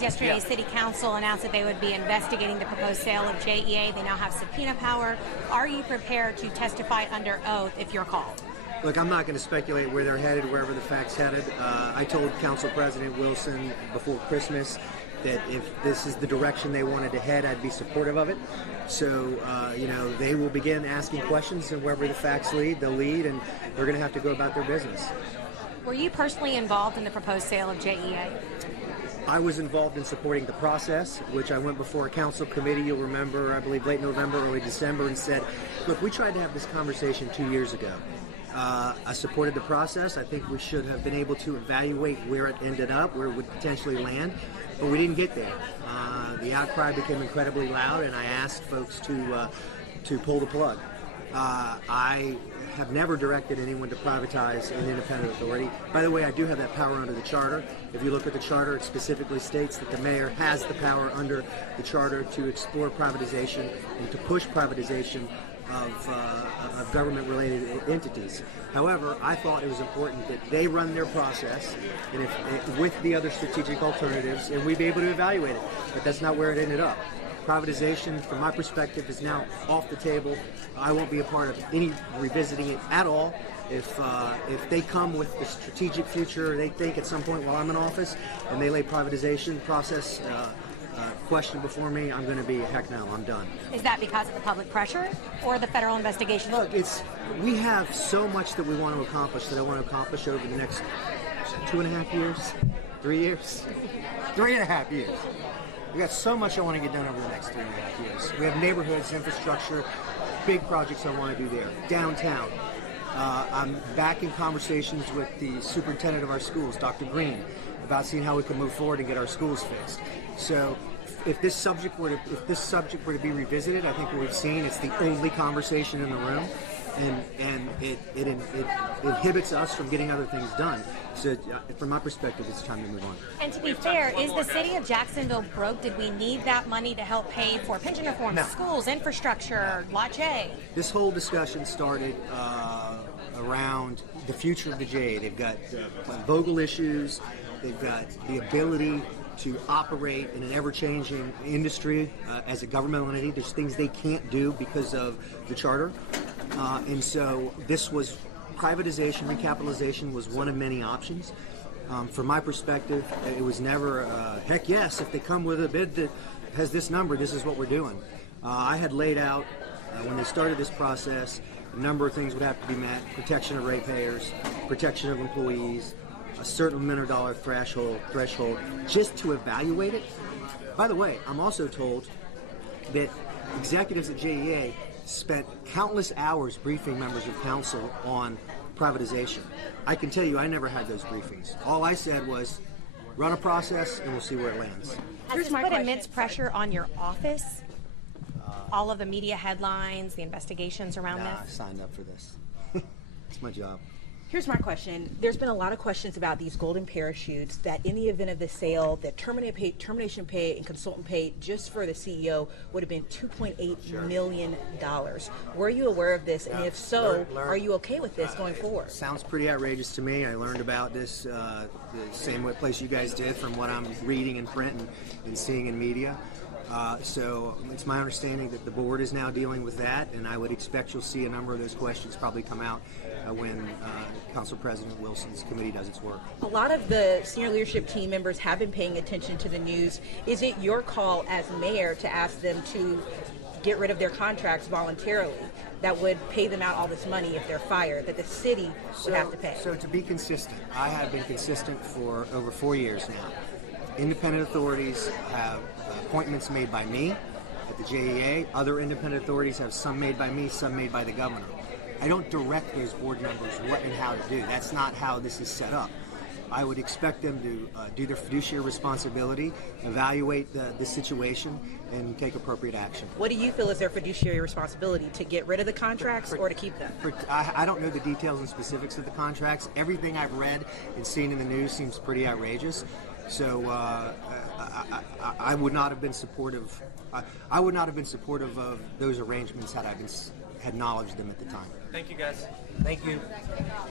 Yesterday, City Council announced that they would be investigating the proposed sale of JEA. They now have subpoena power. Are you prepared to testify under oath if you're called? Look, I'm not going to speculate where they're headed, wherever the fact's headed. I told Council President Wilson before Christmas that if this is the direction they wanted to head, I'd be supportive of it. So, they will begin asking questions, and wherever the facts lead, they'll lead, and they're going to have to go about their business. Were you personally involved in the proposed sale of JEA? I was involved in supporting the process, which I went before a council committee, you'll remember, I believe late November, early December, and said, look, we tried to have this conversation 2 years ago. I supported the process. I think we should have been able to evaluate where it ended up, where it would potentially land, but we didn't get there. The outcry became incredibly loud, and I asked folks to pull the plug. I have never directed anyone to privatize an independent authority. By the way, I do have that power under the charter. If you look at the charter, it specifically states that the mayor has the power under the charter to explore privatization and to push privatization of government-related entities. However, I thought it was important that they run their process and with the other strategic alternatives, and we'd be able to evaluate it. But that's not where it ended up. Privatization, from my perspective, is now off the table. I won't be a part of any revisiting it at all. If they come with the strategic future, they think at some point while I'm in office, and they lay privatization process question before me, I'm going to be, heck no, I'm done. Is that because of the public pressure or the federal investigation? Look, we have so much that we want to accomplish that I want to accomplish over the next 2.5 years, 3 years, 3.5 years. We got so much I want to get done over the next 3.5 years. We have neighborhoods, infrastructure, big projects I want to do there. Downtown. I'm back in conversations with the superintendent of our schools, Dr. Green, about seeing how we can move forward and get our schools fixed. So if this subject were to be revisited, I think what we've seen, it's the only conversation in the room, and it inhibits us from getting other things done. So from my perspective, it's time to move on. And to be fair, is the city of Jacksonville broke? Did we need that money to help pay for pension reform, schools, infrastructure, Lot J? This whole discussion started around the future of the JA. They've got Vogel issues. They've got the ability to operate in an ever-changing industry as a governmental entity. There's things they can't do because of the charter. And so this was privatization, recapitalization was one of many options. From my perspective, it was never, heck yes, if they come with a bid that has this number, this is what we're doing. I had laid out, when they started this process, a number of things would have to be met: protection of ratepayers, protection of employees, a certain $1 million threshold, just to evaluate it. By the way, I'm also told that executives at JEA spent countless hours briefing members of council on privatization. I can tell you, I never had those briefings. All I said was, run a process and we'll see where it lands. Has this put immense pressure on your office? All of the media headlines, the investigations around this? I signed up for this. It's my job. Here's my question. There's been a lot of questions about these golden parachutes, that in the event of the sale, that termination pay and consultant pay just for the CEO would have been $2.8 million. Were you aware of this? And if so, are you okay with this going forward? Sounds pretty outrageous to me. I learned about this the same place you guys did, from what I'm reading in print and seeing in media. So it's my understanding that the board is now dealing with that, and I would expect you'll see a number of those questions probably come out when Council President Wilson's committee does its work. A lot of the senior leadership team members have been paying attention to the news. Is it your call as mayor to ask them to get rid of their contracts voluntarily that would pay them out all this money if they're fired, that the city would have to pay? So to be consistent, I have been consistent for over 4 years now. Independent authorities have appointments made by me at the JEA. Other independent authorities have some made by me, some made by the governor. I don't direct those board members what and how to do. That's not how this is set up. I would expect them to do their fiduciary responsibility, evaluate the situation, and take appropriate action. What do you feel is their fiduciary responsibility, to get rid of the contracts or to keep them? I don't know the details and specifics of the contracts. Everything I've read and seen in the news seems pretty outrageous. So I would not have been supportive. I would not have been supportive of those arrangements had I had knowledge of them at the time. Thank you, guys. Thank you.